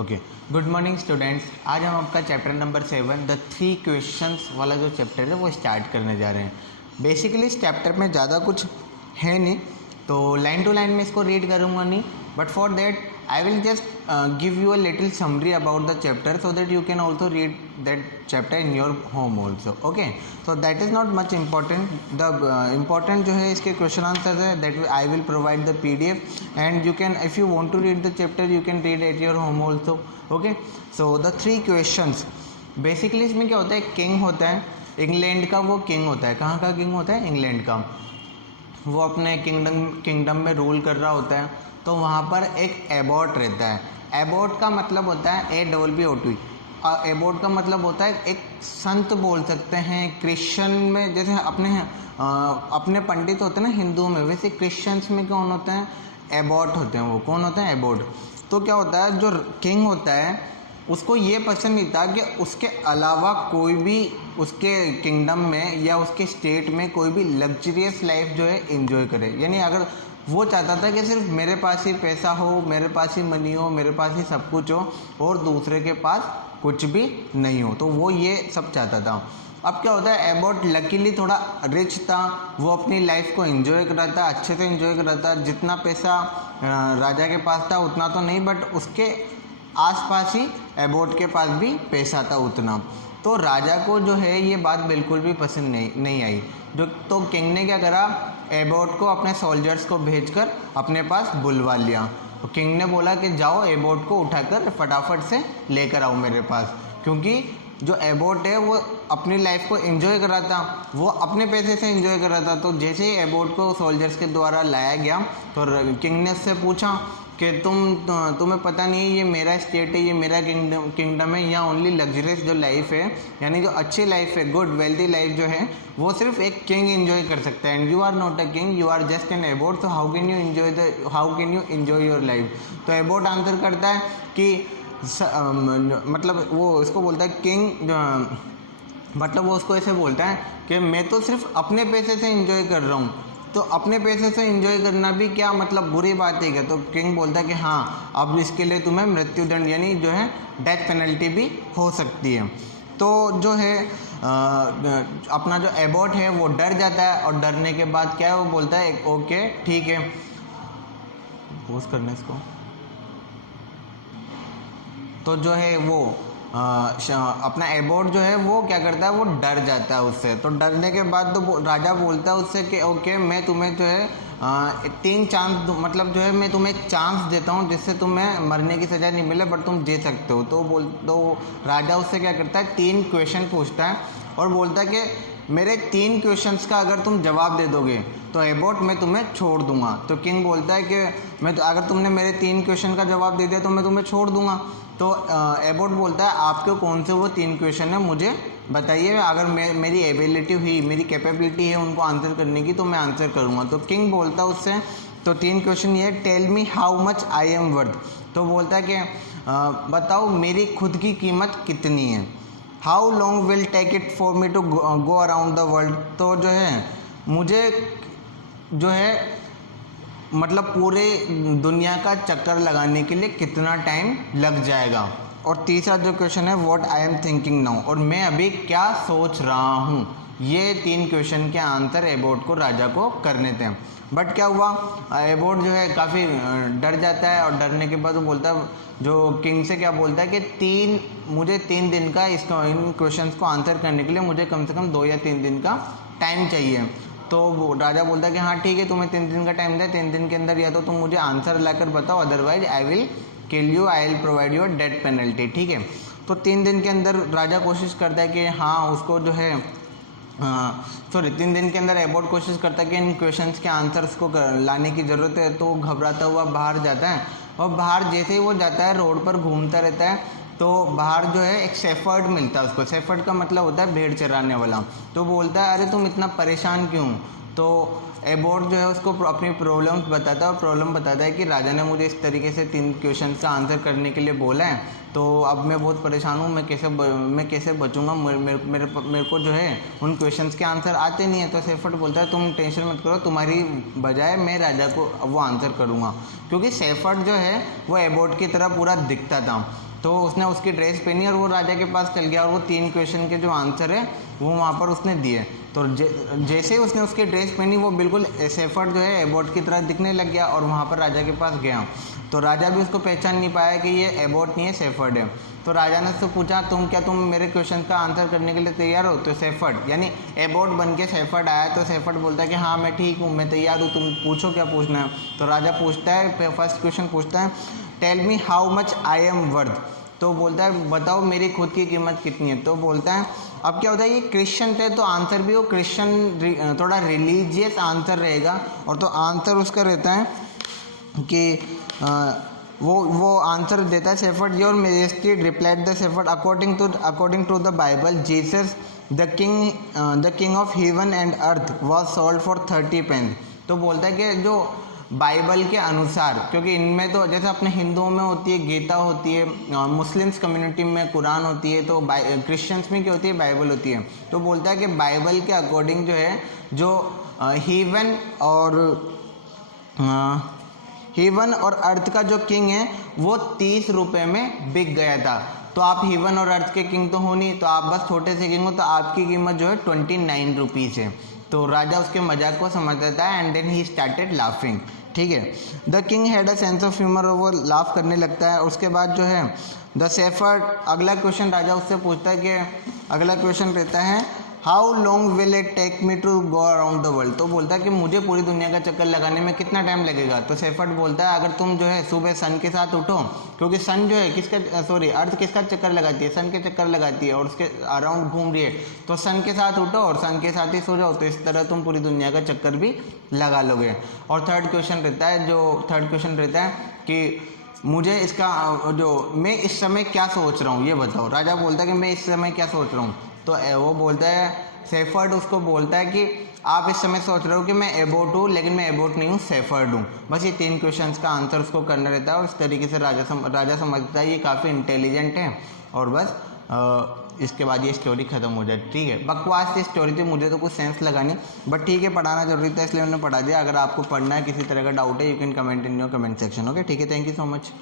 Okay, good morning students. आज हम आपका चैप्टर नंबर 7 द 3 क्वेश्चंस वाला जो चैप्टर है वो स्टार्ट करने जा रहे हैं। बेसिकली इस चैप्टर में ज़्यादा कुछ है नहीं, तो लाइन टू लाइन में इसको रीड करूँगा नहीं, but for that I will just give you a little summary about the chapter so that you can also read that chapter in your home also. Okay, so that is not much important. The important जो है इसके question answer है that I will provide the PDF and you can if you want to read the chapter you can read at your home also. Okay, so the 3 questions basically इसमें क्या होता है, king होता है England का, वो king होता है, कहाँ का किंग होता है, इंग्लैंड का। वो अपने किंगडम में रूल कर रहा होता है, तो वहाँ पर एक एबॉट रहता है। एबॉट का मतलब होता है ABBOT। एबॉट का मतलब होता है एक संत बोल सकते हैं। क्रिश्चियन में जैसे अपने पंडित होते हैं ना हिंदुओं में, वैसे क्रिश्चियंस में कौन होते हैं, एबॉट होते हैं। वो कौन होते हैं, एबॉट। तो क्या होता है, जो किंग होता है उसको ये पसंद नहीं था कि उसके अलावा कोई भी उसके किंगडम में या उसके स्टेट में कोई भी लग्जरियस लाइफ जो है एंजॉय करे। यानी अगर वो चाहता था कि सिर्फ मेरे पास ही पैसा हो, मेरे पास ही मनी हो, मेरे पास ही सब कुछ हो और दूसरे के पास कुछ भी नहीं हो, तो वो ये सब चाहता था। अब क्या होता है, एबॉट लकीली थोड़ा रिच था, वो अपनी लाइफ को एंजॉय कर रहा था, अच्छे से एंजॉय कर रहा था। जितना पैसा राजा के पास था उतना तो नहीं, बट उसके आसपास ही एबॉट के पास भी पैसा था उतना। तो राजा को जो है ये बात बिल्कुल भी पसंद नहीं आई। तो किंग ने क्या करा, एबॉट को अपने सोल्जर्स को भेजकर अपने पास बुलवा लिया। तो किंग ने बोला कि जाओ एबॉट को उठाकर फटाफट से लेकर आओ मेरे पास, क्योंकि जो एबॉट है वो अपनी लाइफ को एंजॉय कर रहा था, वो अपने पैसे से एंजॉय कर रहा था। तो जैसे ही एबॉट को सोल्जर्स के द्वारा लाया गया तो किंग ने उससे पूछा कि तुम्हें पता नहीं है ये मेरा स्टेट है, ये मेरा किंगडम है, यहाँ ओनली लग्जरियस जो लाइफ है, यानी जो अच्छी लाइफ है, गुड वेल्थी लाइफ जो है वो सिर्फ एक किंग एंजॉय कर सकता है। And you are not a king, you are just an abbot, तो how can you enjoy your life. तो एबॉट आंसर करता है कि मतलब वो इसको बोलता है किंग, मतलब वो उसको ऐसे बोलता है कि मैं तो सिर्फ अपने पैसे से एंजॉय कर रहा हूँ, तो अपने पैसे से एंजॉय करना भी क्या मतलब बुरी बात है क्या। तो किंग बोलता है कि हाँ, अब इसके लिए तुम्हें मृत्युदंड यानी जो है डेथ पेनल्टी भी हो सकती है। तो जो है अपना जो एबॉट है वो डर जाता है, और डरने के बाद क्या है वो बोलता है ओके ठीक है, पोज करने इसको। तो जो है वो अपना एबॉट जो है वो क्या करता है, वो डर जाता है उससे। तो डरने के बाद तो राजा बोलता है उससे कि ओके मैं तुम्हें जो है 3 चांस मतलब जो है मैं तुम्हें एक चांस देता हूँ जिससे तुम्हें मरने की सज़ा नहीं मिले बट तुम जी सकते हो। तो राजा उससे क्या करता है, 3 क्वेश्चन पूछता है और बोलता है कि मेरे 3 क्वेश्चंस का अगर तुम जवाब दे दोगे तो एबॉट मैं तुम्हें छोड़ दूंगा। तो किंग बोलता है कि अगर तुमने मेरे 3 क्वेश्चन का जवाब दे दिया तो मैं तुम्हें छोड़ दूंगा। तो एबॉट बोलता है आपके कौन से वो 3 क्वेश्चन है मुझे बताइए, अगर मेरी एबिलिटी हुई, मेरी कैपेबिलिटी है उनको आंसर करने की तो मैं आंसर करूँगा। तो किंग बोलता है उससे, तो 3 क्वेश्चन ये, tell me how much I am worth. तो बोलता है कि बताओ मेरी खुद की कीमत कितनी है। How long will take it for me to go around the world. तो जो है मुझे जो है मतलब पूरे दुनिया का चक्कर लगाने के लिए कितना टाइम लग जाएगा। और तीसरा जो क्वेश्चन है what I am thinking now, और मैं अभी क्या सोच रहा हूँ। ये 3 क्वेश्चन के आंसर एबॉट को राजा को करने थे। बट क्या हुआ, एबॉट जो है काफ़ी डर जाता है, और डरने के बाद वो बोलता है, जो किंग से क्या बोलता है कि मुझे 3 दिन का इन क्वेश्चंस को आंसर करने के लिए मुझे कम से कम 2 या 3 दिन का टाइम चाहिए। तो राजा बोलता है कि हाँ ठीक है, तुम्हें 3 दिन का टाइम दे, 3 दिन के अंदर या तो तुम मुझे आंसर लाकर बताओ, otherwise I will kill you, I will provide you death penalty. ठीक है, तो 3 दिन के अंदर राजा कोशिश करता है कि हाँ उसको जो है 3 दिन के अंदर एबॉट कोशिश करता है कि इन क्वेश्चंस के आंसर्स को लाने की ज़रूरत है। तो घबराता हुआ बाहर जाता है, और बाहर जैसे ही वो जाता है रोड पर घूमता रहता है, तो बाहर जो है एक शेफर्ड मिलता है उसको। शेफर्ड का मतलब होता है भेड़ चराने वाला। तो बोलता है अरे तुम इतना परेशान क्यों। तो एबॉट जो है उसको अपनी प्रॉब्लम्स बताता है, और प्रॉब्लम बताता है कि राजा ने मुझे इस तरीके से 3 क्वेश्चन का आंसर करने के लिए बोला है, तो अब मैं बहुत परेशान हूँ, मैं कैसे बचूंगा, मेरे को जो है उन क्वेश्चंस के आंसर आते नहीं है। तो शेफर्ड बोलता है तुम टेंशन मत करो, तुम्हारी बजाय मैं राजा को वो आंसर करूँगा, क्योंकि शेफर्ड जो है वो एबॉट की तरह पूरा दिखता था। तो उसने उसकी ड्रेस पहनी और वो राजा के पास चल गया और वो 3 क्वेश्चन के जो आंसर है वो वहाँ पर उसने दिए। तो जैसे ही उसने उसकी ड्रेस पहनी वो बिल्कुल शेफर्ड जो है एबोट की तरह दिखने लग गया और वहाँ पर राजा के पास गया। तो राजा भी उसको पहचान नहीं पाया कि ये एबोट नहीं है, शेफर्ड है। तो राजा ने उससे पूछा तुम मेरे क्वेश्चन का आंसर करने के लिए तैयार हो? तो शेफर्ड यानी एबोट बन के शेफर्ड आया। तो शेफर्ड बोलता है कि हाँ मैं ठीक हूँ, मैं तैयार हूँ, तुम पूछो क्या पूछना है। तो राजा पूछता है, फर्स्ट क्वेश्चन पूछता है, tell me how much I am worth. तो बोलता है बताओ मेरी खुद की कीमत कितनी है। तो बोलता है, अब क्या होता है ये क्रिश्चियन थे तो आंसर भी वो क्रिश्चियन थोड़ा रिलीजियस आंसर रहेगा। और तो आंसर उसका रहता है कि वो आंसर देता है shepherd, your majesty replied the shepherd, according to the Bible Jesus the king of heaven and earth was sold for 30 pence. तो बोलता है कि जो बाइबल के अनुसार, क्योंकि इनमें तो जैसे अपने हिंदुओं में होती है गीता होती है, मुस्लिम्स कम्युनिटी में कुरान होती है, तो क्रिश्चियंस में क्या होती है, बाइबल होती है। तो बोलता है कि बाइबल के अकॉर्डिंग जो है जो हेवन और अर्थ का जो किंग है वो 30 रुपये में बिक गया था। तो आप हेवन और अर्थ के किंग तो हो नहीं, तो आप बस छोटे से किंग हो, तो आपकी कीमत जो है 29 रुपीज़ है। तो राजा उसके मजाक को समझ लेता है and then he started laughing. ठीक है, the king had a sense of humour, वो लाफ करने लगता है। उसके बाद जो है द शेफर्ड, अगला क्वेश्चन राजा उससे पूछता है कि अगला क्वेश्चन रहता है how long will it take me to go around the world. तो बोलता है कि मुझे पूरी दुनिया का चक्कर लगाने में कितना टाइम लगेगा। तो शेफर्ड बोलता है अगर तुम जो है सुबह सन के साथ उठो, क्योंकि सन जो है अर्थ किसका चक्कर लगाती है, सन के चक्कर लगाती है और उसके अराउंड घूम रही है। तो सन के साथ उठो और सन के साथ ही सो जाओ, तो इस तरह तुम पूरी दुनिया का चक्कर भी लगा लोगे। और थर्ड क्वेश्चन रहता है कि मुझे इसका जो मैं इस समय क्या सोच रहा हूँ ये बताओ। राजा बोलता है कि मैं इस समय क्या सोच रहा हूँ। तो वो बोलता है, शेफर्ड उसको बोलता है कि आप इस समय सोच रहे हो कि मैं एबोट हूँ, लेकिन मैं एबोट नहीं हूँ, शेफर्ड हूँ। बस ये 3 क्वेश्चंस का आंसर उसको करना रहता है और इस तरीके से राजा समझता है ये काफ़ी इंटेलिजेंट है। और बस इसके बाद ये स्टोरी ख़त्म हो जाए। ठीक है, बकवास सी स्टोरी थी, मुझे तो कुछ सेंस लगा नहीं, बट ठीक है पढ़ाना जरूरी था इसलिए मैंने पढ़ा दिया। अगर आपको पढ़ना है, किसी तरह का डाउट है, you can comment in your comment section. Okay, ठीक है, थैंक यू सो मच।